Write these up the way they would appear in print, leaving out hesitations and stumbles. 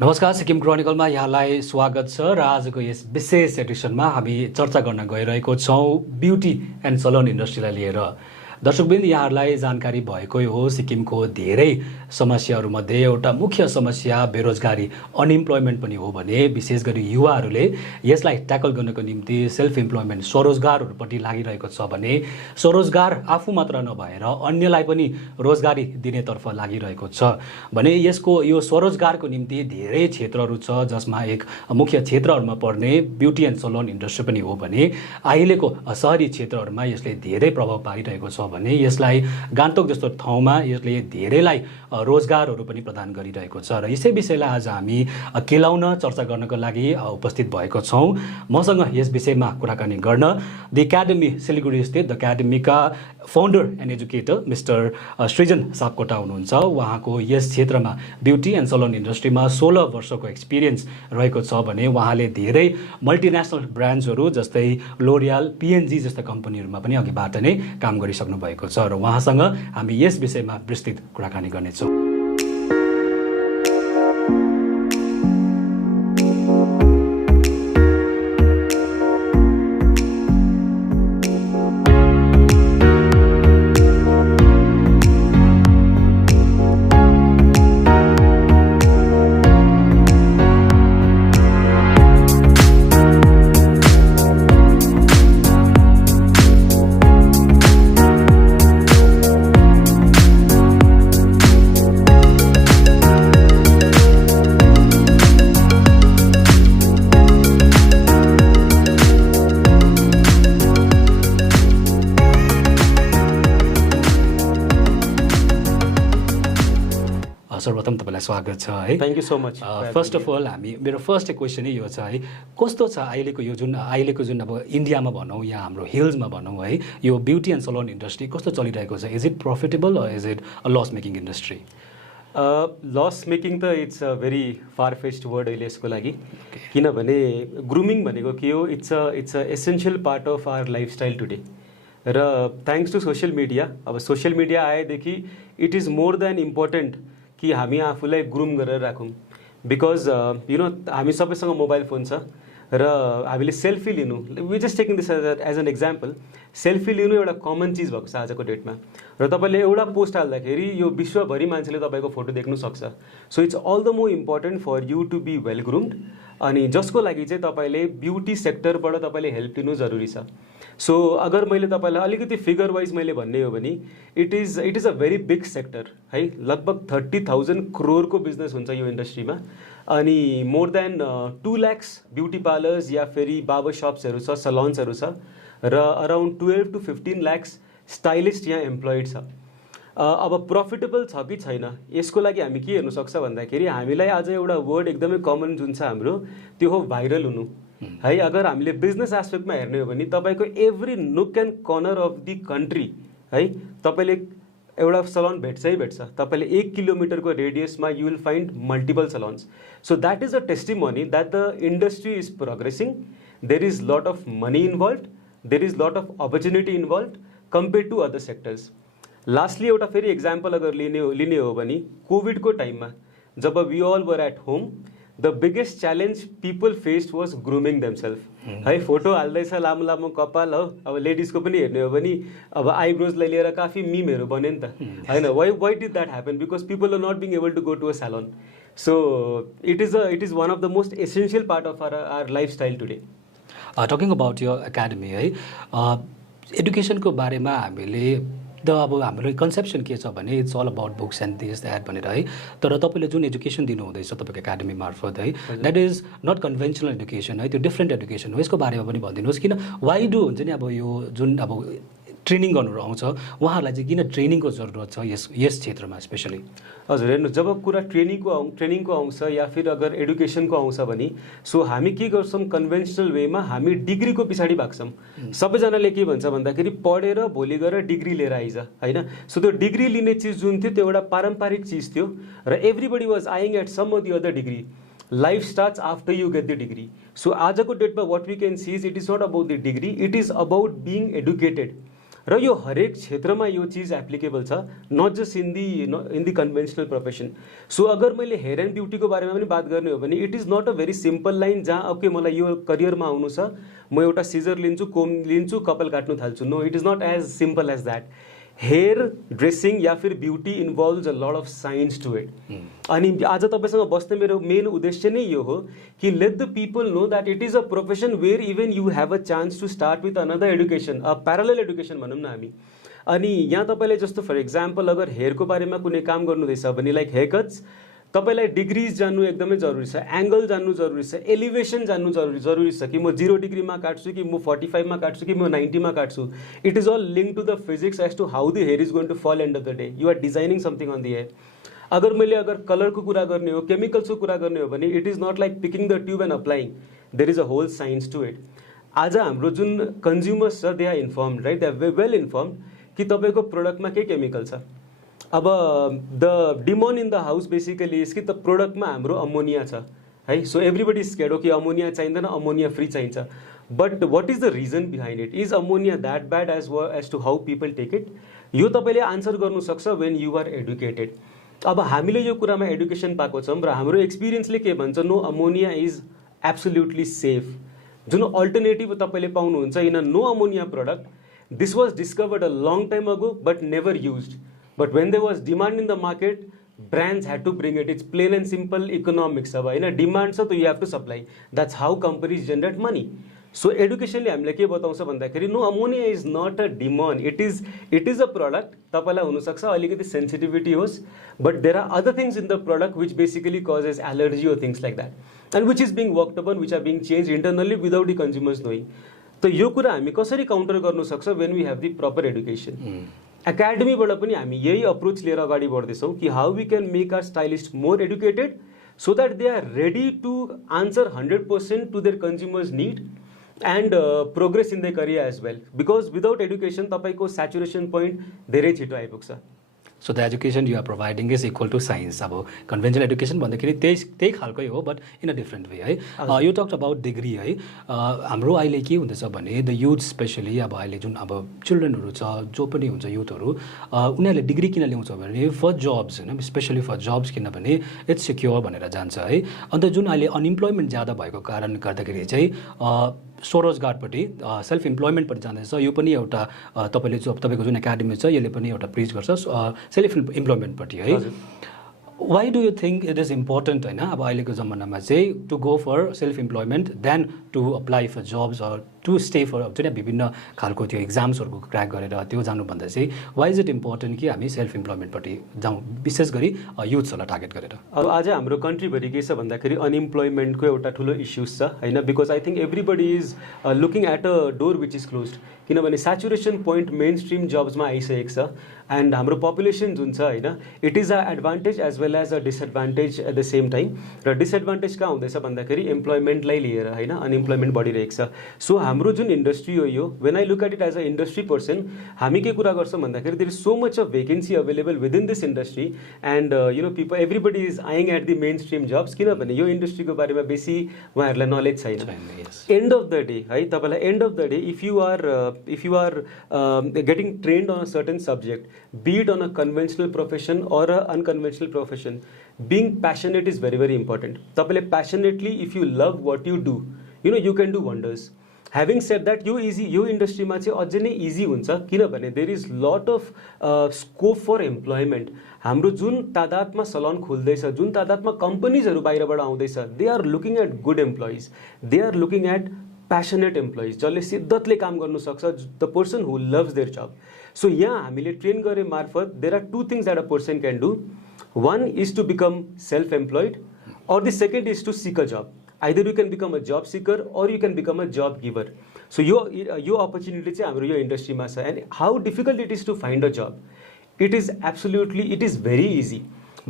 नमस्कार, सिक्किम क्रोनिकलमा यहाँलाई स्वागत छ र आजको यस विशेष एडिसनमा हामी चर्चा गर्न गइरहेको छौँ ब्युटी एन्ड सलोन इन्डस्ट्रीलाई लिएर। दर्शकवृन्द, यहाँहरूलाई जानकारी भएकै हो, सिक्किमको धेरै समस्याहरूमध्ये एउटा मुख्य समस्या बेरोजगारी, अनइम्प्लोइमेन्ट पनि हो भने विशेष गरी युवाहरूले यसलाई ट्याकल गर्नको निम्ति सेल्फ इम्प्लोइमेन्ट, स्वरोजगारहरूपट्टि लागिरहेको छ भने स्वरोजगार आफू मात्र नभएर अन्यलाई पनि रोजगारी दिनेतर्फ लागिरहेको छ भने यो स्वरोजगारको निम्ति धेरै क्षेत्रहरू छ, जसमा एक मुख्य क्षेत्रहरूमा पर्ने ब्युटी एन्ड सलोन इन्डस्ट्री पनि हो भने अहिलेको शहरी क्षेत्रहरूमा यसले धेरै प्रभाव पारिरहेको छ भने यसलाई गान्तोक जस्तो ठाउँमा यसले धेरैलाई रोजगारहरू पनि प्रदान गरिरहेको छ। र यसै विषयलाई आज हामी केलाउन चर्चा गर्नको लागि उपस्थित भएको छौँ। मसँग यस विषयमा कुराकानी गर्न द एकाडेमी सिलिगुडी स्थित द एकाडेमीका founder and educator mister Srijan Sapkota हुनुहुन्छ। उहाँको यस क्षेत्रमा ब्युटी एन्ड सलोन इन्डस्ट्रीमा 16 वर्षको एक्सपिरियन्स रहेको छ भने उहाँले धेरै मल्टिनेसनल ब्रान्ड्सहरू जस्तै लोरियल, पिएनजी जस्ता कम्पनीहरूमा पनि अघिबाट नै काम गरिसक्नु भएको छ र उहाँसँग हामी यस विषयमा विस्तृत कुराकानी गर्नेछौँ। सर्वप्रथम तपाईँलाई स्वागत छ है। Thank you so much. First of all मेरो फर्स्ट क्वेसनै यो छ है, कस्तो छ अहिलेको जुन अब इन्डियामा भनौँ या हाम्रो हिल्समा भनौँ है, यो ब्युटी एन्ड सलोन इन्डस्ट्री कस्तो चलिरहेको छ? Is it profitable or is it a loss making industry? Loss making त it's a very far fetched word अहिले यसको लागि, किनभने ग्रुमिङ भनेको के हो, it's a essential part of our lifestyle today. र थ्याङ्क्स टु सोसियल मिडिया, अब सोसियल मिडिया आएदेखि it is more than important कि हामी आफूलाई ग्रुम गरेर राखौँ। बिकज हामी सबैसँग मोबाइल फोन छ र हामीले सेल्फी लिनु, we just taking this as an example, selfie लिनु एउटा कमन चिज भएको छ आजको डेटमा। र तपाईँले एउटा पोस्ट हाल्दाखेरि यो विश्वभरि मान्छेले तपाईँको फोटो देख्नु सक्छ। So it's all the more important for you to be well groomed, अनि जसको लागि चाहिँ तपाईँले ब्युटी सेक्टरबाट तपाईँले हेल्प लिनु जरुरी छ। सो अगर मैले तपाईँलाई अलिकति फिगर वाइज मैले भन्ने हो भने it is a very big sector है। लगभग 30,000 करोडको बिजनेस हुन्छ यो इन्डस्ट्रीमा, अनि more than 2 lakh beauty parlours या फेरि बार्बर सप्सहरू छ, सलोन्सहरू छ, र अराउन्ड 12 to 15 लाख स्टाइलिस्ट यहाँ एम्प्लोइड छ। अब प्रफिटेबल छ कि छैन यसको लागि हामी के हेर्नु सक्छ भन्दाखेरि हामीलाई आज एउटा वर्ड एकदमै कमन जुन छ हाम्रो, त्यो हो भाइरल हुनु है। अगर हामीले बिजनेस एस्पेक्टमा हेर्ने हो भने तपाईँको every nook and corner of the country है तपाईँले एउटा सलोन भेट्छ। तपाईँले 1 किलोमिटरको रेडियसमा you will find multiple salons. So that is a testimony that the industry is progressing, there is lot of money involve, there is lot of opportunity involve compare to other sectors. Lastly एउटा फेरि example अगर लिने हो भने कोभिडको टाइममा जब we all were at home, the biggest challenge people faced was grooming themselves है। फोटो हाल्दैछ लामो लामो कपाल हो, अब लेडिजको पनि हेर्ने हो भने अब आइब्रोजलाई लिएर काफी मिमहरू बने नि त होइन। Why did that happen? Because people are not being able to go to a salon. So it is one of the most essential part of our lifestyle today. Talking about यो एकाडेमी है, एडुकेसनको बारेमा हामीले अब हाम्रो conception के छ भने it's all about books and this that भनेर है। तर तपाईँले जुन एजुकेसन दिनुहुँदैछ तपाईँको एकाडेमी मार्फत है, that is not conventional education है, त्यो डिफ्रेन्ट एडुकेसन हो। यसको बारेमा पनि भनिदिनुहोस्, किन वाइ डु हुन्छ नि अब यो जुन अब ट्रेनिङ गर्नुहरू आउँछ उहाँहरूलाई चाहिँ किन ट्रेनिङको जरुरत छ यस क्षेत्रमा स्पेसली? हजुर, हेर्नु, जब कुरा ट्रेनिङको आउँछ या फिर अगर एडुकेसनको आउँछ भने सो हामी के गर्छौँ, कन्भेन्सनल वेमा हामी डिग्रीको पछाडि भाग्छौँ। सबैजनाले के भन्छ भन्दाखेरि पढेर भोलि गएर डिग्री लिएर आइज होइन। सो त्यो डिग्री लिने चिज जुन थियो त्यो एउटा पारम्परिक चिज थियो र everybody was eyeing at some of the other degree. Life starts after you get the degree. So आजको डेटमा what we can see is it is not about the degree, it is about being educated. र यो हरेक क्षेत्रमा यो चिज applicable छ, not just in the conventional profession. So अगर मैले हेयर एन्ड ब्युटीको बारेमा पनि बात गर्ने हो भने it is not a very simple line जहाँ ओके मलाई यो करियरमा आउनु छ, म एउटा सिजर लिन्छु, कोम लिन्छु, कपाल काट्नु थाल्छु। No, it is not as simple as that. Hair dressing या फिर beauty involves a lot of science to it. अनि आज तपाईँसँग बस्ने मेरो मेन उद्देश्य नै यो हो कि let the people know that it is a profession where even you have a chance to start with another education, a parallel education भनौँ न हामी। अनि यहाँ तपाईँले जस्तो फर इक्जाम्पल अगर हेयरको बारेमा कुनै काम गर्नुहुँदैछ भने लाइक हेयर कट्स, तपाईँलाई डिग्रिज जान्नु एकदमै जरुरी छ, एङ्गल जान्नु जरुरी छ, एलिभेसन जान्नु जरुरी छ कि म 0 डिग्रीमा काट्छु कि म 45 मा काट्छु कि म 90 मा काट्छु। It is all link to the physics as to how the hair is going to fall end of the day. You are designing something on the hair. अगर कलरको कुरा गर्ने हो, केमिकल्सको कुरा गर्ने हो भने it is not like picking the tube and applying, there is a whole science to it. आज हाम्रो जुन कन्ज्युमर्स छ they are informed, right, they are well informed कि तपाईँको प्रोडक्टमा के केमिकल छ। अब the demon in the house basically is कि त प्रोडक्टमा हाम्रो अमोनिया छ है। सो एभ्रिबडी इज स्केयर्ड, कि अमोनिया चाहिँदैन, अमोनिया फ्री चाहिन्छ। But what is the reason behind it? Is ammonia that bad as to how people take it? यो तपाईँले आन्सर गर्नु सक्छ वेन यु आर एडुकेटेड। अब हामीले यो कुरामा एडुकेसन पाएको छौँ र हाम्रो एक्सपिरियन्सले के भन्छ, no ammonia is absolutely safe. जुन अल्टरनेटिभ तपाईँले पाउनुहुन्छ in a no ammonia product, this was discovered a long time ago but never used. But when there was demand in the market, brands had to bring it. It's plain and simple economics. अब होइन, demand छ त you have to supply. That's how companies generate money. So educationले हामीले के बताउँछ भन्दाखेरि no ammonia is not a demon, it is a product. तपाईँलाई हुनसक्छ अलिकति सेन्सिटिभिटी होस्, but there are other things in the product which basically causes allergy or things like that, and which is being worked upon, which are being change internally without the consumers knowing. त यो कुरा हामी कसरी counter गर्नु सक्छ when we have the proper education. एकाडेमीबाट पनि हामी यही अप्रोच लिएर अगाडि बढ्दैछौँ कि how we can make our stylist more educated so that they are ready to answer 100% to their consumers need and progress in the career as well. Because without education तपाईँको saturation point धेरै छिटो आइपुग्छ। So the education you are providing is equal to science. अब conventional education भन्दाखेरि त्यही खालकै हो, but in a different way है। यो टक्ट अबाउट डिग्री है। हाम्रो अहिले के हुँदैछ भने द युथ स्पेसली, अब अहिले जुन अब चिल्ड्रेनहरू छ, जो पनि हुन्छ युथहरू, उनीहरूले डिग्री किन ल्याउँछ भने फर जब्स होइन, स्पेसली फर जब्स, किनभने इट्स सिक्योर भनेर जान्छ है। अन्त जुन अहिले अनइम्प्लोइमेन्ट ज्यादा भएको कारणले गर्दाखेरि चाहिँ स्वरोजगारपट्टि, सेल्फ इम्प्लोइमेन्टपट्टि जाँदैछ। यो पनि एउटा तपाईँको जुन एकाडेमी छ यसले पनि एउटा प्रिच गर्छ सेल्फ इम्प्लोइमेन्टपट्टि है। Why do you think it is important होइन अब अहिलेको जमानामा चाहिँ to go for self employment then to apply for jobs or to stay for हुन्छ नि विभिन्न खालको त्यो इक्जाम्सहरूको क्र्याक गरेर त्यो जानुभन्दा चाहिँ वाइ इज इट इम्पोर्टेन्ट कि हामी सेल्फ इम्प्लोइमेन्टपट्टि जाउँ, विशेष गरी युथ्सहरूलाई टार्गेट गरेर? अब आज हाम्रो कन्ट्रीभरि के छ भन्दाखेरि अनइम्प्लोइमेन्टको एउटा ठुलो इस्युज छ होइन। Because I think everybody is looking at a door which is closed, किनभने स्याचुरेसन पोइन्ट मेन स्ट्रिम जब्समा आइसकेको छ। एन्ड हाम्रो पपुलेसन जुन छ होइन, it is a advantage as well as a disadvantage at the same time. र disadvantage कहाँ हुँदैछ भन्दाखेरि इम्प्लोइमेन्टलाई लिएर होइन, अनइम्प्लोइमेन्ट बढिरहेको छ। सो हाम्रो जुन इन्डस्ट्री हो यो, when I look at it as a industry person, हामी के कुरा गर्छौँ भन्दाखेरि there is so much of vacancy available within this industry and you know people everybody is eyeing at the main stream jobs, किनभने यो इन्डस्ट्रीको बारेमा बेसी उहाँहरूलाई नलेज छैन। एन्ड अफ द डे है, तपाईँलाई end of the day if you are getting trained on a certain subject, be it on a conventional profession or a unconventional profession, being passionate is very very important. तपाईले passionately if you love what you do, you know you can do wonders. Having said that, यो इन्डस्ट्रीमा चाहिँ अझै नै easy हुन्छ, किनभने there is lot of scope for employment. हाम्रो जुन तादादमा सलन खुल्दैछ, जुन तादादमा कम्पनीजहरू बाहिरबाट आउँदैछ, they are looking at good employees, they are looking at passionate employees, जसले सिद्धतले काम गर्नु सक्छ, the person who loves their job. So यहाँ हामीले ट्रेन गरे मार्फत there are two things that a person can do. One is to become self employed or the second is to seek a job. Either you can become a job seeker or you can become a job giver. So यो opportunity चाहिँ हाम्रो यो इन्डस्ट्रीमा छ। And how difficult it is to find a job? It is very easy.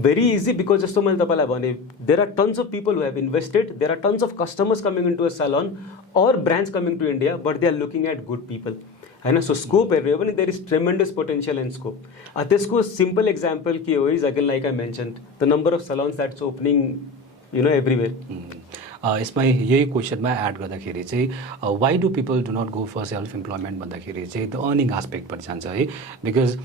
Very easy because जस्तो मैले तपाईँलाई भने, there are tons of people who have invested, there are tons of customers coming into a salon or brands coming to India, but they are looking at good people. होइन, so scope हेर्यो भने there is tremendous potential and scope. त्यसको simple example के हो is again like I mention the number of salons that's opening you know everywhere. यसमा यही क्वेसनमा add गर्दाखेरि चाहिँ why do people do not go for self employment भन्दाखेरि चाहिँ द अर्निङ आस्पेक्ट पनि जान्छ है। बिकज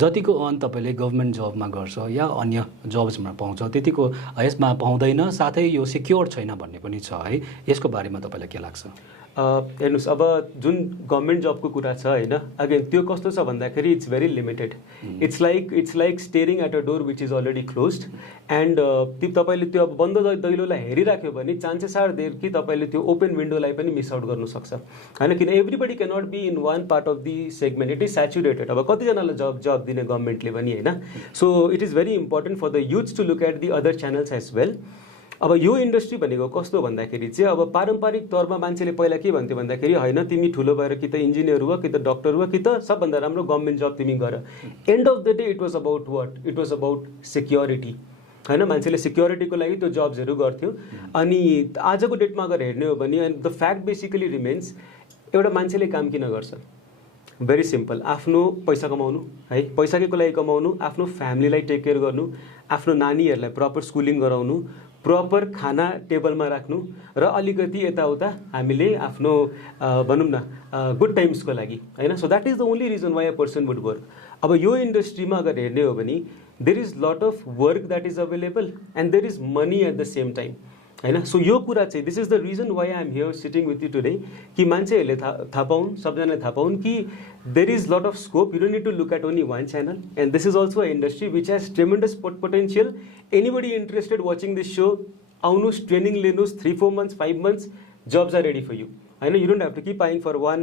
जतिको अर्न तपाईँले गभर्मेन्ट जबमा गर्छ या अन्य जब्समा पाउँछ त्यतिको यसमा पाउँदैन, साथै यो सिक्योर छैन भन्ने पनि छ है। यसको बारेमा तपाईँलाई के लाग्छ? हेर्नुहोस्, अब जुन गभर्मेन्ट जबको कुरा छ होइन, अगेन त्यो कस्तो छ भन्दाखेरि it's very limited. It's like staring at a door which is already closed and तपाईँले त्यो अब बन्द दैलोलाई हेरिराख्यो भने चान्सेस आर देयर कि तपाईँले त्यो ओपन विन्डोलाई पनि मिस आउट गर्नु सक्छ होइन, किन everybody can not be in one part of the segment, it is saturated. अब कतिजनालाई जब दिने गभर्मेन्टले पनि होइन। So it is very important for the youths to look at the other channels as well. अब यो इन्डस्ट्री भनेको कस्तो भन्दाखेरि चाहिँ अब पारम्परिक तौरमा मान्छेले पहिला के भन्थ्यो भन्दाखेरि होइन तिमी ठुलो भएर कि त इन्जिनियर हुआ कि त डक्टर हुआ कि त सबभन्दा राम्रो गभर्मेन्ट जब तिमी गर। And of the day it was about what? It was about security होइन। मान्छेले सिक्योरिटीको लागि त्यो जब्सहरू गर्थ्यो। अनि आजको डेटमा अगर हेर्ने हो भने and the fact basically remains, एउटा मान्छेले काम किन गर्छ? भेरी सिम्पल, आफ्नो पैसा कमाउनु है, पैसा केको लागि कमाउनु? आफ्नो फ्यामिलीलाई टेक केयर गर्नु, आफ्नो नानीहरूलाई प्रपर स्कुलिङ गराउनु, प्रपर खाना टेबलमा राख्नु र अलिकति यताउता हामीले आफ्नो भनौँ न गुड टाइम्सको लागि होइन। So that is the only reason why a person would work. अब यो इन्डस्ट्रीमा अगर हेर्ने हो भने there is lot of work that is available and there is money at the same time होइन। सो यो कुरा चाहिँ this is the reason why I am here sitting with you today, कि मान्छेहरूले थाहा पाउन्, सबजनाले थाहा पाउन् कि there is lot of scope. You don't need to look at only one channel and this is also a industry which has tremendous potential. Anybody interested watching this so, आउनुहोस्, training लिनुहोस्, 3-4 months 5 months, jobs are ready for you होइन। You don't have to keep eyeing for one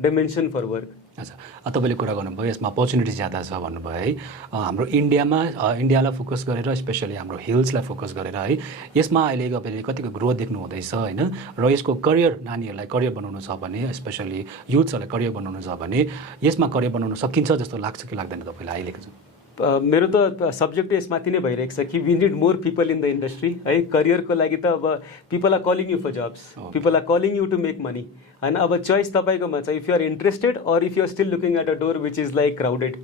dimension for work. अच्छा, तपाईँले कुरा गर्नुभयो यसमा opportunity ज्यादा छ भन्नुभयो है। हाम्रो इन्डियालाई फोकस गरेर, स्पेसली हाम्रो हिल्सलाई फोकस गरेर है, यसमा अहिले तपाईँले कतिको ग्रोथ देख्नु हुँदैछ होइन। र यसको करियर, नानीहरूलाई करियर बनाउनु छ भने, स्पेसली युथ्सहरूलाई करियर बनाउनु छ भने यसमा करियर बनाउन सकिन्छ जस्तो लाग्छ कि लाग्दैन तपाईँलाई अहिलेको चाहिँ? मेरो त सब्जेक्ट यसमाथि नै भइरहेको छ कि we need more people in the industry है। करियरको लागि त अब people are calling you for jobs, people are calling you to make money होइन। अब चोइस तपाईँकोमा छ, if you are interested or if you are still looking at a door which is like crowded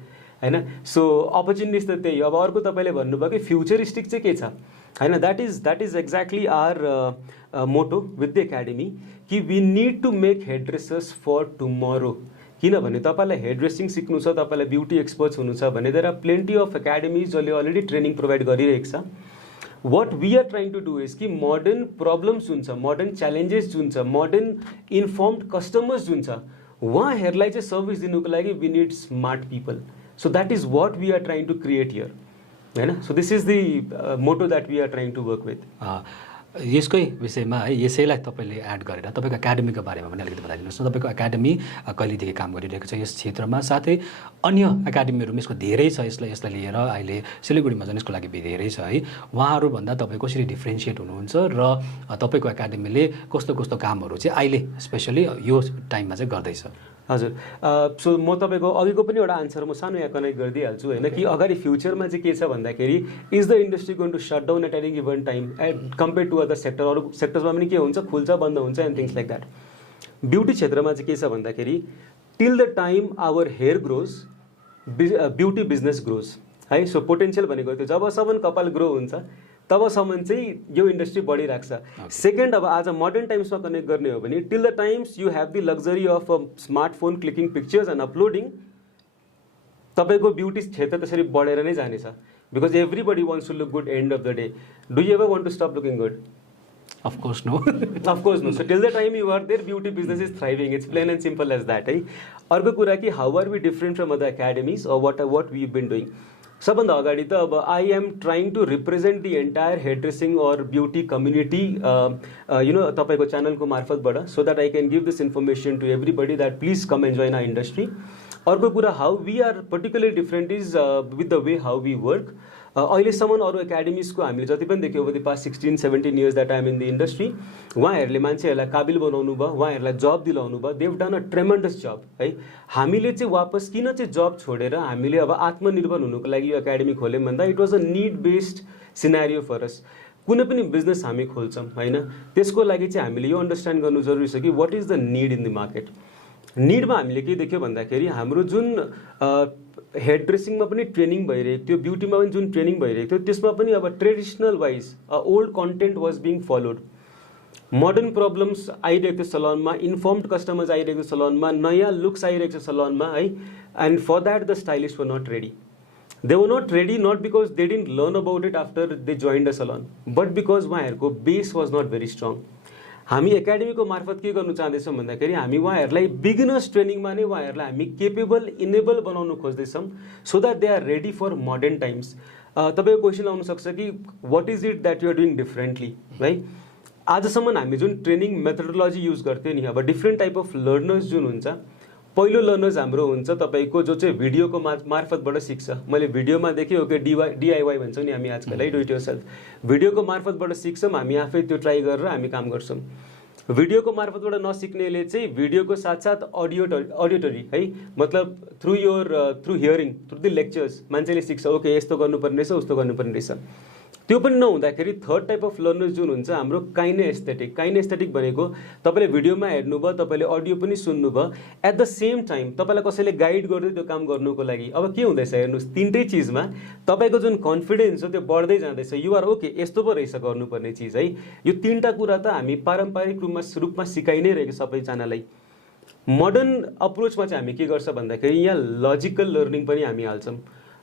होइन। So opportunities त त्यही हो। अब अर्को तपाईँले भन्नुभयो कि फ्युचरिस्टिक चाहिँ के छ होइन, that is exactly our motto with the Academy कि we need to make hair dressers for tomorrow. किनभने तपाईँलाई हेयर ड्रेसिङ सिक्नु छ, तपाईँलाई ब्युटी एक्सपर्ट्स हुनु छ भने there are plenty of academies जसले अलरेडी ट्रेनिङ प्रोभाइड गरिरहेको छ। What we are trying to do is कि मोडर्न प्रब्लम्स जुन छ, मोडर्न च्यालेन्जेस जुन छ, मोडर्न इन्फर्म्ड कस्टमर्स जुन छ, उहाँहरूलाई चाहिँ सर्भिस दिनुको लागि we need smart people. So that is what we are trying to create here होइन। So this is the motto that we are trying to work with. यसकै विषयमा है, यसैलाई तपाईँले एड गरेर तपाईँको एकाडेमीको बारेमा पनि अलिकति बताइदिनुहोस् न। तपाईँको एकाडेमी कहिलेदेखि काम गरिरहेको छ यस क्षेत्रमा, साथै अन्य एकाडेमीहरू यसको धेरै छ, यसलाई लिएर अहिले सिलगढीमा झन् यसको लागि धेरै छ है। उहाँहरूभन्दा तपाईँ कसरी डिफ्रेन्सिएट हुनुहुन्छ र तपाईँको एकाडेमीले कस्तो कस्तो कामहरू चाहिँ अहिले स्पेसली यो टाइममा चाहिँ गर्दैछ? हजुर, सो म तपाईँको अघिको पनि एउटा आन्सर म सानो यहाँ कनेक्ट गरिदिइहाल्छु होइन कि अगाडि फ्युचरमा चाहिँ के छ भन्दाखेरि is the industry going to shut down at any given time at compare to other sector. अरू सेक्टर्समा पनि के हुन्छ, खुल्छ बन्द हुन्छ and things like that. Beauty क्षेत्रमा चाहिँ के छ भन्दाखेरि till the time our hair grows beauty business grows है। सो पोटेन्सियल भनेको त्यो जबसम्म कपाल ग्रो हुन्छ तबसम्म चाहिँ यो इन्डस्ट्री बढिरहेको छ। सेकेन्ड, अब आज मोडर्न टाइम्समा कनेक्ट गर्ने हो भने till the times you have the luxury of a smartphone clicking pictures and uploading, तपाईँको ब्युटी क्षेत्र त्यसरी बढेर नै जानेछ। Because everybody wants to look good end of the day. Do you ever want to stop looking good? Of course no, of course no. So till the time you are there beauty business is thriving. It's plain and simple as that है। अर्को कुरा कि how are we different from other academies or what we been doing. सबभन्दा अगाडि त अब I am trying to represent the entire hair dressing or beauty community you know तपाईँको च्यानलको मार्फतबाट, so that I can give this information to everybody that please come and join our industry. अर्को कुरा, how we are particularly different is with the way how we work. अहिलेसम्म अरू एकाडेमिजको हामीले जति पनि देख्यौँ over the past 16-17 years that I am in the industry, उहाँहरूले मान्छेहरूलाई काबिल बनाउनु भयो, उहाँहरूलाई जब दिलाउनु भयो, देव डन अ ट्रेमेन्डस जब है। हामीले चाहिँ वापस किन चाहिँ जब छोडेर हामीले अब आत्मनिर्भर हुनुको लागि यो एकाडेमी खोल्यौँ भन्दा it was a need based scenario for us. कुनै पनि बिजनेस हामी खोल्छौँ होइन, त्यसको लागि चाहिँ हामीले यो अन्डरस्ट्यान्ड गर्नु जरुरी छ कि what is the need in the market. निडमा हामीले के देख्यौँ भन्दाखेरि हाम्रो जुन हेयर ड्रेसिङमा पनि ट्रेनिङ भइरहेको थियो, ब्युटीमा पनि जुन ट्रेनिङ भइरहेको थियो, त्यसमा पनि अब traditional wise old content was being followed modern problems आइरहेको छ सलनमा, इन्फर्म्ड कस्टमर्स आइरहेको छ सलनमा, नयाँ लुक्स आइरहेको छ सलनमा है, and for that the stylist were not ready. They were not ready not because they didn't learn about it after they joined a salon, but because उहाँहरूको base was not very strong. हामी एकाडेमीको मार्फत के गर्नु चाहँदैछौँ भन्दाखेरि हामी उहाँहरूलाई beginners ट्रेनिङमा नै उहाँहरूलाई हामी केपेबल इनेबल बनाउनु खोज्दैछौँ so that they are ready for modern times. तपाईँको क्वेसन आउन सक्छ कि what is it that you are doing differently है. आजसम्म हामी जुन ट्रेनिङ मेथोडोलोजी युज गर्थ्यौँ नि, अब डिफ्रेन्ट टाइप अफ लर्नर्स जुन हुन्छ, पहिलो लर्नर्स हाम्रो हुन्छ तपाईँको जो चाहिँ भिडियोको मार्फतबाट सिक्छ. मैले भिडियोमा देखेँ ओके डिआइवाई भन्छौँ नि हामी आजकल है, डु इट योरसेल्फ. भिडियोको मार्फतबाट सिक्छौँ, हामी आफै त्यो ट्राई गरेर हामी काम गर्छौँ. भिडियोको मार्फतबाट नसिक्नेले चाहिँ भिडियोको साथसाथ अडियोटरी है, मतलब through hearing through the lectures मान्छेले सिक्छ ओके यस्तो गर्नुपर्ने रहेछ उस्तो गर्नुपर्ने रहेछ. त्यो पनि नहुँदाखेरि थर्ड टाइप अफ लर्नर्स जुन हुन्छ हाम्रो काइनेस्थेटिक. काइनेस्थेटिक भनेको तपाईँले भिडियोमा हेर्नुभयो, तपाईँले अडियो पनि सुन्नुभयो, एट द सेम टाइम तपाईँलाई कसैले गाइड गर्दै त्यो काम गर्नुको लागि. अब के हुँदैछ हेर्नुहोस्, तिनटै चिजमा तपाईँको जुन कन्फिडेन्स हो त्यो बढ्दै जाँदैछ. युआर ओके यस्तो पो रहेछ गर्नुपर्ने चिज है. यो तिनवटा कुरा त हामी पारम्परिक रूपमा सिकाइ नै रहेको सबैजनालाई. मोडर्न अप्रोचमा चाहिँ हामी के गर्छ भन्दाखेरि यहाँ लजिकल लर्निङ पनि हामी हाल्छौँ.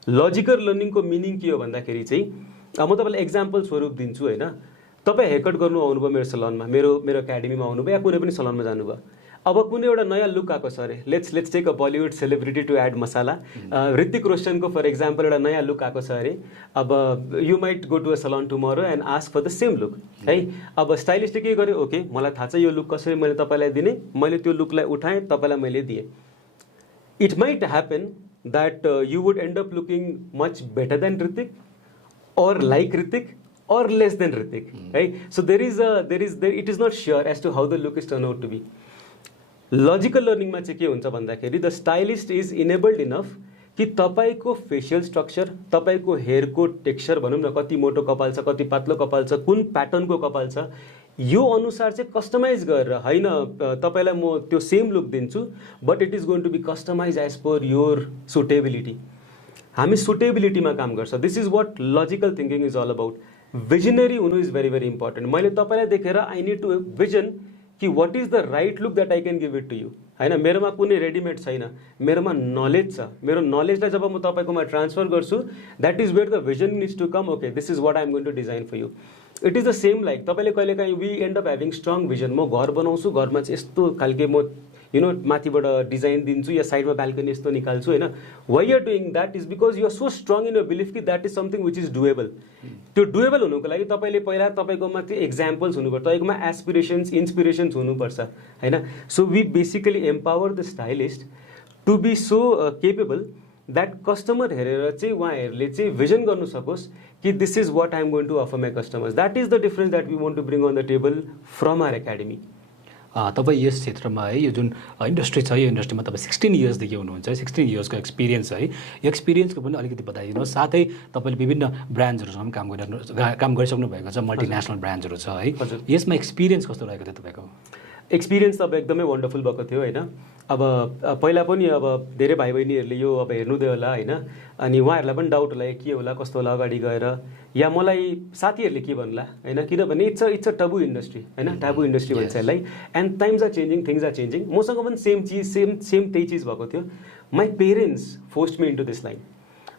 लजिकल लर्निङको मिनिङ के हो भन्दाखेरि चाहिँ म तपाईँलाई एक्जाम्पल स्वरूप दिन्छु होइन. तपाईँ हेयरकट गर्नु आउनुभयो मेरो सलनमा, मेरो एकाडेमीमा आउनुभयो या कुनै पनि सलनमा जानुभयो. अब कुनै एउटा नयाँ लुक आएको छ अरे, let's take a Bollywood celebrity to add masala. Hrithik रोशनको फर एक्जाम्पल एउटा नयाँ लुक आएको छ अरे. अब you might go to a salon tomorrow and ask for the same look है. अब स्टाइलिस्टले के गर्यो, ओके मलाई थाहा छ यो लुक कसरी मैले तपाईँलाई दिने, मैले त्यो लुकलाई उठाएँ तपाईँलाई मैले दिएँ. It might happen that you would and up looking much better than Hrithik or like Hrithik or less than Hrithik, right? So it is not sure as to how the look is turned out to be. Logical learning मा चाहिँ के हुन्छ भन्दाखेरि the stylist is enabled enough कि तपाईँको facial structure, तपाईँको हेयरको texture भनौँ न, कति मोटो कपाल छ, कति पातलो कपाल छ, कुन प्याटर्नको कपाल छ, यो अनुसार चाहिँ कस्टमाइज गरेर होइन तपाईँलाई म त्यो सेम लुक दिन्छु, but it is going to be customise as per your suitability. हामी सुटेबिलिटीमा काम गर्छ. This is what logical thinking is all about. Visionary हुनु इज भेरी भेरी इम्पोर्टेन्ट. मैले तपाईँलाई देखेर आई निड टु भिजन कि what is the right look that I can give it to you होइन. मेरोमा कुनै रेडिमेड छैन, मेरोमा नलेज छ. मेरो नलेजलाई जब म तपाईँकोमा ट्रान्सफर गर्छु, that is where the vision needs to come. Okay this is what I am going to design for you. It is the same like तपाईँले कहिलेकाहीँ we end up having strong vision. म घर बनाउँछु, घरमा चाहिँ यस्तो खालके म माथिबाट डिजाइन दिन्छु या साइडमा ब्याल्कनी यस्तो निकाल्छु होइन. Why are doing that is because you are so strong in your belief कि that is something which is doable. त्यो डुएबल हुनुको लागि तपाईँले पहिला तपाईँकोमा त्यो एक्जाम्पल्स हुनुपर्छ, तपाईँकोमा एस्पिरेसन्स इन्सपिरेसन्स हुनुपर्छ होइन. So we basically empower the stylist to be so capable that customer हेरेर चाहिँ उहाँहरूले चाहिँ भिजन गर्नु सकोस् कि this is what I am going to offer my customers. That is the difference that we want to bring on the table from our academy. तपाईँ यस क्षेत्रमा है, यो जुन इन्डस्ट्री छ, यो इन्डस्ट्रीमा तपाईँ 16 इयर्सदेखि हुनुहुन्छ है, 16 इयर्सको एक्सपिरियन्स है. यो एक्सपिरियन्सको पनि अलिकति बताइदिनुहोस्. साथै तपाईँले विभिन्न ब्रान्ड्सहरूसँग काम गरिसक्नु भएको छ, मल्टिनेसनल ब्रान्ड्सहरू छ है. यसमा एक्सपिरियन्स कस्तो रहेको थियो तपाईँको? एक्सपिरियन्स अब एकदमै वन्डरफुल भएको थियो होइन. अब पहिला पनि अब धेरै भाइ बहिनीहरूले यो अब हेर्नुहुँदै होला होइन, अनि उहाँहरूलाई पनि डाउट होला के होला कस्तो होला अगाडि गएर, या मलाई साथीहरूले के भन्ला होइन, किनभने इट्स अ टबु इन्डस्ट्री होइन, टाबु इन्डस्ट्री भन्छ यसलाई. And times are changing, things are changing. मसँग पनि सेम त्यही चिज भएको थियो. My parents forced me into this line.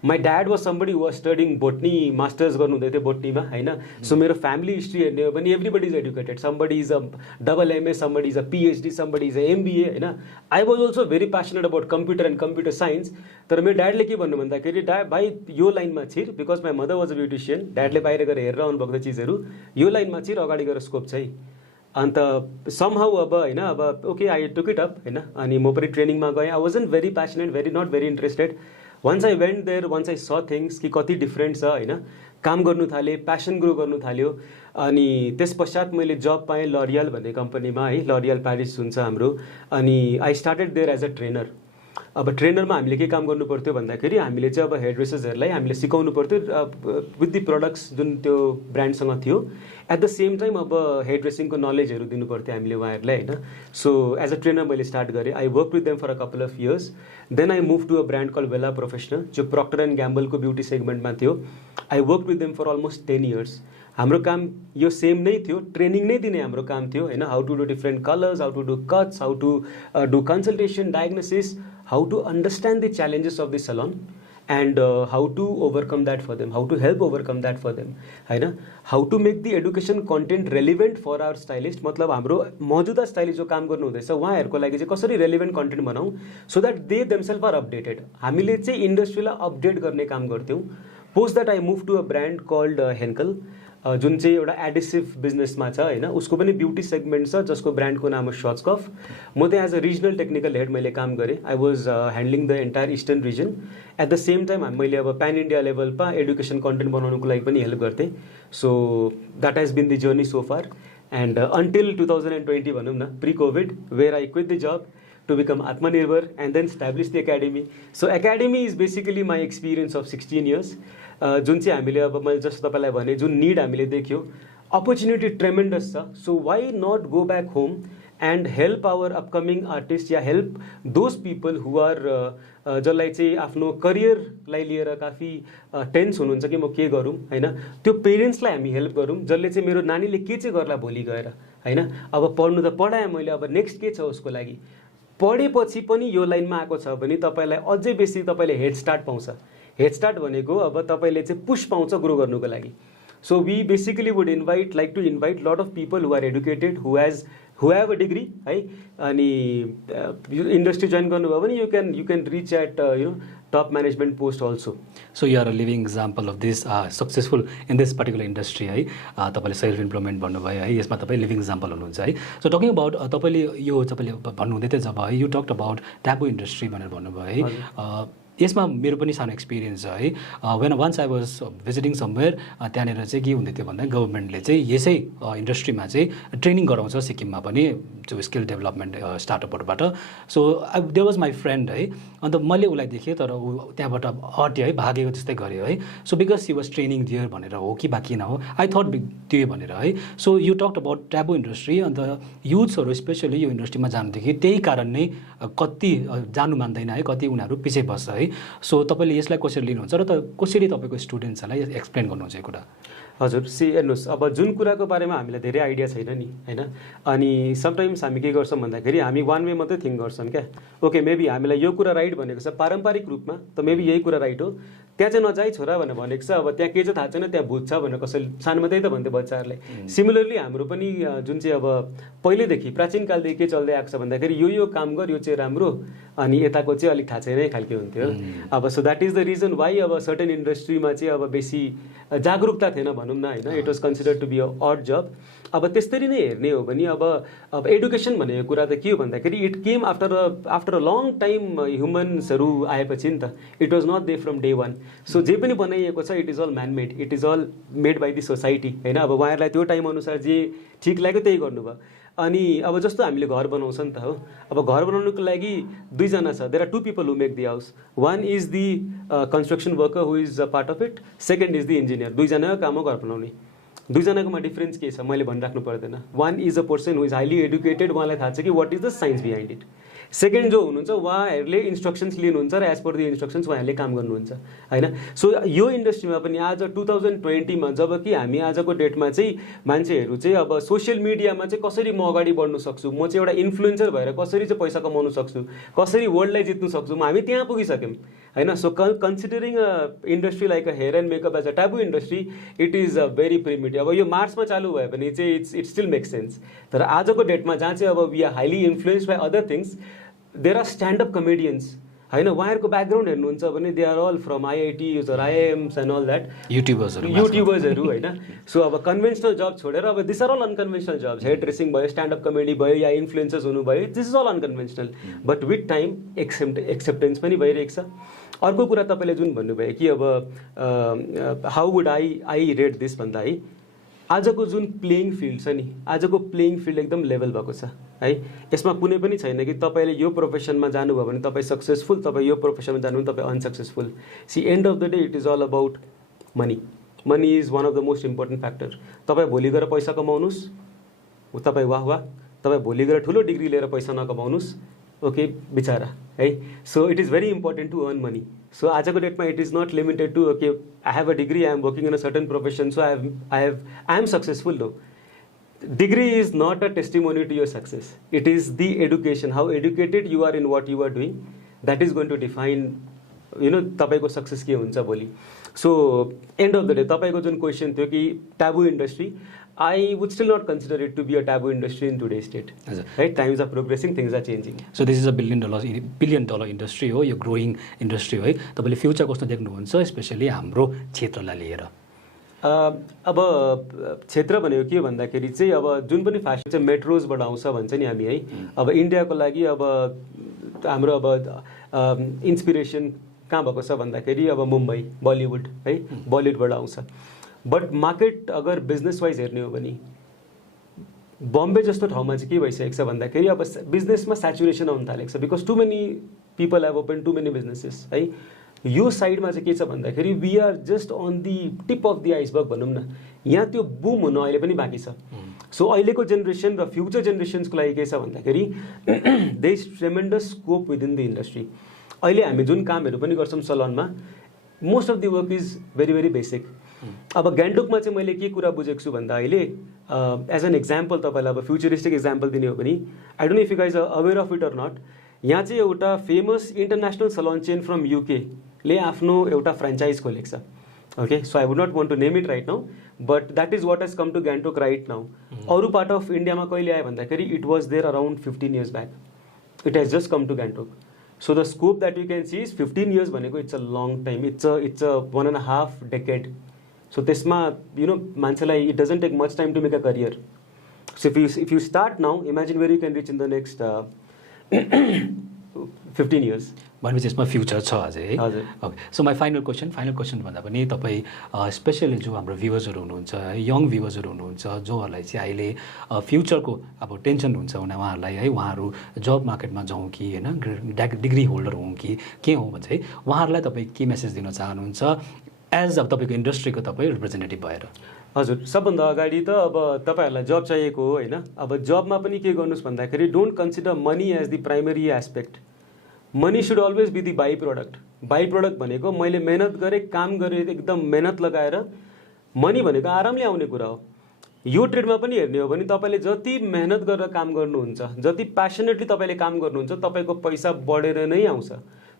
My dad was somebody was studying botany, masters गर्नुहुँदै थियो बोटनीमा होइन. सो मेरो फ्यामिली हिस्ट्री हेर्ने हो भने everybody is educated. Somebody is a double MA, somebody is a PhD, somebody is a MBA होइन. I was also very passionate about computer and computer science. तर मेरो ड्याडले के भन्नु भन्दाखेरि भाइ यो लाइनमा छिर, because my mother was a beautician. ड्याडले बाहिर गएर हेरेर आउनुभएको चिजहरू, यो लाइनमा छिर, अगाडि गएर स्कोप छ है. अन्त समहाउ अब होइन, अब okay I took it up होइन. अनि म पनि ट्रेनिङमा गएँ. I wasn't very passionate, not very interested. Once I went there, once I saw things कि कति डिफ्रेन्ट छ होइन, काम गर्नु थालेँ, प्यासन ग्रो गर्नु थाल्यो. अनि त्यस पश्चात मैले जब पाएँ लरियल भन्ने कम्पनीमा है, लरियल प्यारिस हुन्छ हाम्रो. अनि I started there as a trainer. अब ट्रेनरमा हामीले के काम गर्नु पर्थ्यो भन्दाखेरि हामीले चाहिँ अब हेयर ड्रेसर्सहरूलाई हामीले सिकाउनु पर्थ्यो विथ दि प्रडक्ट्स जुन त्यो ब्रान्डसँग थियो. एट द सेम टाइम अब हेयर ड्रेसिङको नलेजहरू दिनु पर्थ्यो हामीले उहाँहरूलाई होइन. सो एज अ ट्रेनर मैले स्टार्ट गरेँ. I work with them for a couple of years. Then I move to a brand call Wella professional, जो प्रक्टर एन्ड ग्याम्बलको ब्युटी सेगमेन्टमा थियो. I work with them for almost 10 years. हाम्रो काम यो same नै थियो, ट्रेनिङ नै दिने हाम्रो काम थियो होइन. How to do different colours, how to do cuts, how to do consultation, diagnosis, how to understand the challenges of the salon and how to overcome that for them, how to help overcome that for them होइन. how to make the education content relevant for our stylist. मतलब हाम्रो मौजुदा stylist जो काम गर्नु हुँदैछ उहाँहरूको लागि चाहिँ कसरी रेलिभेन्ट कन्टेन्ट बनाऊ so that they themselves are updated. हामीले चाहिँ इन्डस्ट्रीलाई अपडेट गर्ने काम गर्थ्यौँ. Post that I move to a brand called Henkel, जुन चाहिँ एउटा एडिसिभ बिजनेसमा छ होइन. उसको पनि ब्युटी सेगमेन्ट छ जसको ब्रान्डको नाम हो स्कच. म त्यहाँ as a regional technical head मैले काम गरेँ. I was handling the entire eastern region. At the same time मैले अब प्यान इन्डिया लेभलमा एडुकेसन कन्टेन्ट बनाउनुको लागि पनि हेल्प गर्थेँ. So that has been the journey so far and until 2020 भनौँ न, pre COVID, where I quit the job to become Atmanirbhar and then establish the academy. So academy is basically my experience of 16 years. जुन चाहिँ हामीले अब मैले जस्तो तपाईँलाई भने जुन निड हामीले देख्यो, अपर्च्युनिटी ट्रेमेन्डस छ. So why not go back home and help our upcoming artist या help those people who are जसलाई चाहिँ आफ्नो करियरलाई लिएर काफी टेन्स हुनुहुन्छ कि म के गरौँ होइन. त्यो पेरेन्ट्सलाई हामी हेल्प गरौँ जसले चाहिँ मेरो नानीले के चाहिँ गर्ला भोलि गएर होइन. अब पढ्नु त पढाएँ मैले, अब नेक्स्ट के छ उसको लागि. पढेपछि पनि यो लाइनमा आएको छ भने तपाईँलाई अझै बेसी तपाईँले हेड स्टार्ट पाउँछ. हेड स्टार्ट भनेको अब तपाईँले चाहिँ पुस पाउँछ ग्रो गर्नुको लागि. So we basically would like to invite lot of people who are educated, who have a degree है. अनि इन्डस्ट्री जोइन गर्नुभयो भने you can reach at top management post also. So you are a living example of this successful in this particular industry है. तपाईँले self employment भन्नुभयो है, यसमा तपाईँ लिभिङ इक्जाम्पल हुनुहुन्छ है. सो टकिङ अबाउट तपाईँले यो तपाईँले भन्नुहुँदै थियो जब है you talked about taboo industry भनेर भन्नुभयो है. यसमा मेरो पनि सानो एक्सपिरियन्स छ है. When once I was visiting somewhere, त्यहाँनिर चाहिँ के हुँदै थियो भन्दा गभर्मेन्टले चाहिँ यसै इन्डस्ट्रीमा चाहिँ ट्रेनिङ गराउँछ सिक्किममा पनि, जो स्किल डेभलपमेन्ट स्टार्टअपहरूबाट. So there was my friend है. अन्त मैले उसलाई देखेँ तर ऊ त्यहाँबाट हट्यो है, भागेको जस्तै गऱ्यो है. So because he was training there भनेर हो कि बा किन हो, आई थट त्यो भनेर है. So you talked about taboo industry. अन्त युथ्सहरू स्पेसली यो इन्डस्ट्रीमा जानुदेखि त्यही कारण नै कति जानु मान्दैन है, कति उनीहरू पछि बस्छ है. सो तपाईँले यसलाई कसरी लिनुहुन्छ र कसरी तपाईँको स्टुडेन्ट्सहरूलाई एक्सप्लेन गर्नुहुन्छ यो कुरा? हजुर, हेर्नुहोस्, अब जुन कुराको बारेमा हामीलाई धेरै आइडिया छैन नि होइन. अनि समटाइम्स हामी के गर्छौँ भन्दाखेरि हामी वान वे मात्रै थिङ्क गर्छौँ क्या. ओके, मेबी हामीलाई यो कुरा राइट भनेको छ पारम्परिक रूपमा, त मेबी यही कुरा राइट हो. त्यहाँ चाहिँ नजाइ छोरा भनेर भनेको छ. अब त्यहाँ के चाहिँ थाहा छैन, त्यहाँ भूत छ भनेर कसैले सानोमा त्यही त भन्थ्यो बच्चाहरूलाई. सिमिलरली हाम्रो पनि जुन चाहिँ अब पहिल्यैदेखि प्राचीन कालदेखि के चल्दै आएको छ भन्दाखेरि यो काम गर, यो चाहिँ राम्रो, अनि यताको चाहिँ अलिक थाहा छैन खालके हुन्थ्यो. अब so that is the reason why अब सर्टेन इन्डस्ट्रीमा चाहिँ अब बेसी जागरुकता थिएन भनौँ न होइन. It was considered to be a odd job. अब त्यसरी नै हेर्ने हो भने अब एडुकेसन भनेको कुरा त के हो भन्दाखेरि it came after a long time. ह्युमन्सहरू आएपछि नि त, it was not they from day one. So जे पनि बनाइएको छ it is all man made, it is all made by the society होइन. अब उहाँहरूलाई त्यो टाइम अनुसार जे ठिक लाग्यो त्यही गर्नुभयो. अनि अब जस्तो हामीले घर बनाउँछ नि त हो, अब घर बनाउनुको लागि दुईजना छ. There are two people who make the house. One is the construction worker who is a part of it, second is the engineer. दुईजनाको काम हो घर बनाउने. दुईजनाकोमा डिफ्रेन्स के छ मैले भनिराख्नु पर्दैन. One is a person who is highly educated, उहाँलाई थाहा छ कि what is the science behind it. Second जो हुनुहुन्छ उहाँहरूले इन्स्ट्रक्सन्स लिनुहुन्छ र एज पर द इन्स्ट्रक्सन्स उहाँहरूले काम गर्नुहुन्छ होइन. सो यो इन्डस्ट्रीमा पनि आज 2020मा जब कि हामी आजको डेटमा चाहिँ मान्छेहरू चाहिँ अब सोसियल मिडियामा चाहिँ कसरी म अगाडि बढ्नु सक्छु, म चाहिँ एउटा इन्फ्लुएन्सर भएर कसरी चाहिँ पैसा कमाउनु सक्छु, कसरी वर्ल्डलाई जित्नु सक्छु, हामी त्यहाँ पुगिसक्यौँ होइन. So considering a industry like a hair and makeup as a taboo industry, it is a very primitive. अब यो मार्चमा चालु भयो भने चाहिँ इट्स स्टिल मेक सेन्स. तर आजको डेटमा जहाँ चाहिँ अब we are highly influence by other things, there are standup comedians होइन. उहाँहरूको ब्याकग्राउन्ड हेर्नुहुन्छ भने they are all from IITs or AIIMS and all that, युट्युबर्सहरू होइन. सो अब कन्भेन्सनल जब छोडेर अब this are all unconventional jobs. Hair dressing भयो, स्ट्यान्डअप कमेडी भयो, या इन्फ्लुएन्सर्स हुनुभयो, this is all unconventional. But with time acceptance पनि भइरहेको छ. अर्को कुरा तपाईँले जुन भन्नुभयो कि अब how would I rate this भन्दा है, आजको जुन प्लेइङ फिल्ड छ नि, आजको प्लेइङ फिल्ड एकदम लेभल भएको छ है. यसमा कुनै पनि छैन कि तपाईँले यो प्रोफेसनमा जानुभयो भने तपाईँ सक्सेसफुल, तपाईँ यो प्रोफेसनमा जानु भने तपाईँ unsuccessful. See end of the day it is all about money. Money is one of the most important factor. तपाईँ भोलि गएर पैसा कमाउनुहोस्, तपाईँ वाह वाह. तपाईँ भोलि गएर ठुलो डिग्री लिएर पैसा नकमाउनुहोस्, ओके बिचारा है. So it is very important to earn money. So आजको डेटमा it is not limited to okay I have a degree, I am working in a certain profession, so I am successful. No, degree is not a testimony to your success. It is the education, how educated you are in what you are doing, that is going to define तपाईको success के हुन्छ भोलि. So and of the day तपाईँको जुन question थियो कि taboo industry, I would still not consider it to be a taboo industry in today's state. Right? Times are progressing, things are changing. So this is a billion dollar industry हो, यो growing industry है. तपाईले future कस्तो देख्नुहुन्छ specially हाम्रो क्षेत्रलाई लिएर? अब क्षेत्र भनेको के भन्दाखेरि चाहिँ अब जुन पनि फ्यासन चाहिँ मेट्रोजबाट आउँछ भन्छ नि हामी है. अब इन्डियाको लागि अब हाम्रो अब इन्सपिरेसन कहाँ भएको छ भन्दाखेरि अब मुम्बई, बलिउड है, बलिउडबाट आउँछ. बट मार्केट अगर बिजनेस वाइज हेर्ने हो भने बम्बे जस्तो ठाउँमा चाहिँ के भइसकेको छ भन्दाखेरि अब बिजनेसमा सेचुरेसन आउन थालेको छ, because too many people have open too many businesses है. यो साइडमा चाहिँ के छ भन्दाखेरि we are just on the tip of the iceberg भनौँ न, यहाँ त्यो बुम हुन अहिले पनि बाँकी छ. सो अहिलेको जेनेरेसन र फ्युचर जेनेरेसन्सको लागि के छ भन्दाखेरि there is tremendous scope within the industry. अहिले हामी जुन कामहरू पनि गर्छौँ सलोनमा, most of the work is very very basic. अब गान्तोकमा चाहिँ मैले के कुरा बुझेको छु भन्दा अहिले एज एन एक्जाम्पल तपाईँलाई अब फ्युचरिस्टिक एक्जाम्पल दिने हो भने, I don't know if you guys are aware of it or not, यहाँ चाहिँ एउटा famous international salon chain from UK ले आफ्नो एउटा फ्रेन्चाइज खोलेको छ. Okay, so I would not want to name it right now, but that is what has come to Gangtok right now. अरू पार्ट अफ इन्डियामा कहिले आयो भन्दाखेरि it was there around 15 years back. It has just com to Gangtok. So the scope that you can see is 15 years भनेको it's a long time, it's a 1.5 decade. सो त्यसमा मान्छेलाई it doesn't take much time to make a career. So if you start now, imagine where you can reach in the next 15 years. भनेपछि यसमा future छ अझै है. हजुर. Okay, so my final question भन्दा पनि तपाईँ स्पेसली जो हाम्रो भ्युवर्सहरू हुनुहुन्छ, यङ भ्युवर्सहरू हुनुहुन्छ, जोहरूलाई चाहिँ अहिले फ्युचरको अब टेन्सन हुन्छ उहाँहरूलाई है, उहाँहरू जब मार्केटमा जाउँ कि होइन डिग्री होल्डर हौँ कि के हौँ भन्छ है, उहाँहरूलाई तपाईँ के मेसेज दिन चाहनुहुन्छ एज अब तपाईँको इन्डस्ट्रीको तपाईँ रिप्रेजेन्टेटिभ भएर? हजुर, सबभन्दा अगाडि त अब तपाईँहरूलाई जब चाहिएको हो होइन. अब जबमा पनि के गर्नुहोस् भन्दाखेरि don't consider money as the primary aspect. Money should always be the by product. By product भनेको मैले मेहनत गरेँ, काम गरेँ, एकदम मेहनत लगाएर. मनी भनेको आरामले आउने कुरा हो. यो ट्रेडमा पनि हेर्ने हो भने तपाईँले जति मेहनत गरेर काम गर्नुहुन्छ, जति प्यासनेटली तपाईँले काम गर्नुहुन्छ, तपाईँको पैसा बढेर नै आउँछ.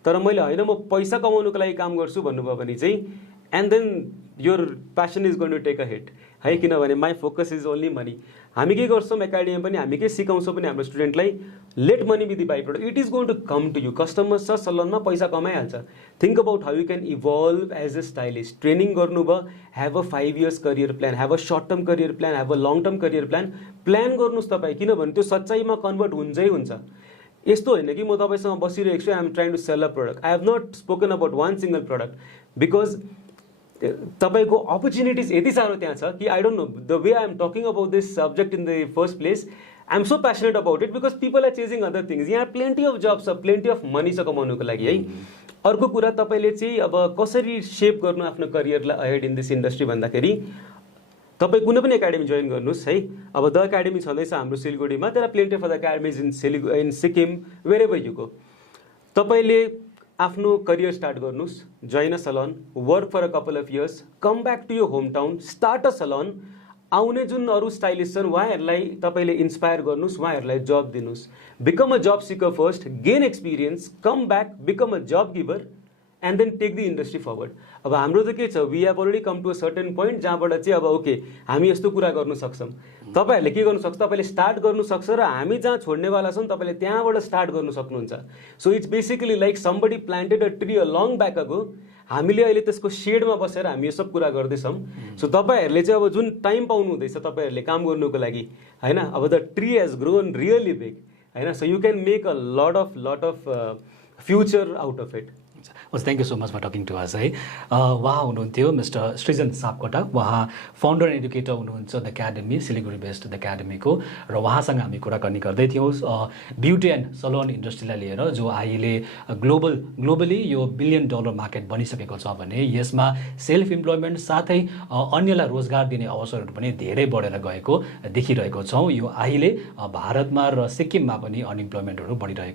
तर मैले होइन म पैसा कमाउनुको लागि काम गर्छु भन्नुभयो भने चाहिँ and then your passion is going to take a hit है, किनभने my focus is only money. हामी के गर्छौँ एकाडेमीमा पनि, हामी के सिकाउँछौँ पनि हाम्रो स्टुडेन्टलाई, let money be the by product. It is going to come to you. Customer छ, सलोनमा पैसा कमाइहाल्छ. Think about how you can evolve as a stylist. Training गर्नुभयो, have a 5 years career plan, have a short term career plan, have a long term career plan. Plan गर्नुहोस् तपाईँ, किनभने त्यो सच्चाइमा convert हुन्छै हुन्छ. यस्तो होइन कि म तपाईँसँग बसिरहेको छु, I am trying to sell a product. I have not spoken about one single product, because तपाईँको अपर्च्युनिटिज यति साह्रो त्यहाँ छ कि I don't know the way I am talking about this subject in the first place. I am so passionate about it because people are chasing other things. यहाँ plenty of job छ, plenty of money छ कमाउनुको लागि है. अर्को कुरा तपाईँले चाहिँ अब कसरी सेप गर्नु आफ्नो करियरलाई अहेड इन दिस इन्डस्ट्री भन्दाखेरि तपाईँ कुनै पनि एकाडेमी जोइन गर्नुहोस् है. अब द एकाडेमी छँदैछ हाम्रो सिलगढीमा, तर plenty of the academies in Sikkim, wherever you go. तपाईँले आफ्नो करियर स्टार्ट गर्नुहोस्, join a salon, work for a couple of years, come back to your home town, start a salon. आउने जुन अरू स्टाइलिस्ट छन् उहाँहरूलाई तपाईँले इन्सपायर गर्नुहोस्, उहाँहरूलाई जब दिनुहोस्. Become a job seeker first, gain experience, come back, become a job giver, and then take the industry forward. अब हाम्रो त के छ, we have already come to a certain point जहाँबाट चाहिँ अब ओके हामी यस्तो कुरा गर्नु सक्छौँ. तपाईँहरूले के गर्नु सक्छ, तपाईँले स्टार्ट गर्नु सक्छ र हामी जहाँ छोड्नेवाला छौँ तपाईँले त्यहाँबाट स्टार्ट गर्नु सक्नुहुन्छ. So it's basically like somebody planted a tree a long back ago. हामीले अहिले त्यसको सेडमा बसेर हामी यो सब कुरा गर्दैछौँ. सो तपाईँहरूले चाहिँ अब जुन टाइम पाउनु हुँदैछ तपाईँहरूले काम गर्नुको लागि होइन, अब the tree has grown really big होइन. So you can make a lot of future out of it. Thank you so much for talking to us है. उहाँ हुनुहुन्थ्यो मिस्टर सृजन सापकोटा. उहाँ फाउन्डर एन्ड एडुकेटर हुनुहुन्छ the academy, Siliguri based the एकाडेमीको. र उहाँसँग हामी कुराकानी गर्दै थियौँ ब्युटी एन्ड सलोन इन्डस्ट्रीलाई लिएर, जो अहिले ग्लोबली यो $1 billion मार्केट बनिसकेको छ भने यसमा सेल्फ इम्प्लोइमेन्ट साथै अन्यलाई रोजगार दिने अवसरहरू पनि धेरै बढेर गएको देखिरहेको छौँ. यो अहिले भारतमा र सिक्किममा पनि अनइम्प्लोइमेन्टहरू बढिरहेको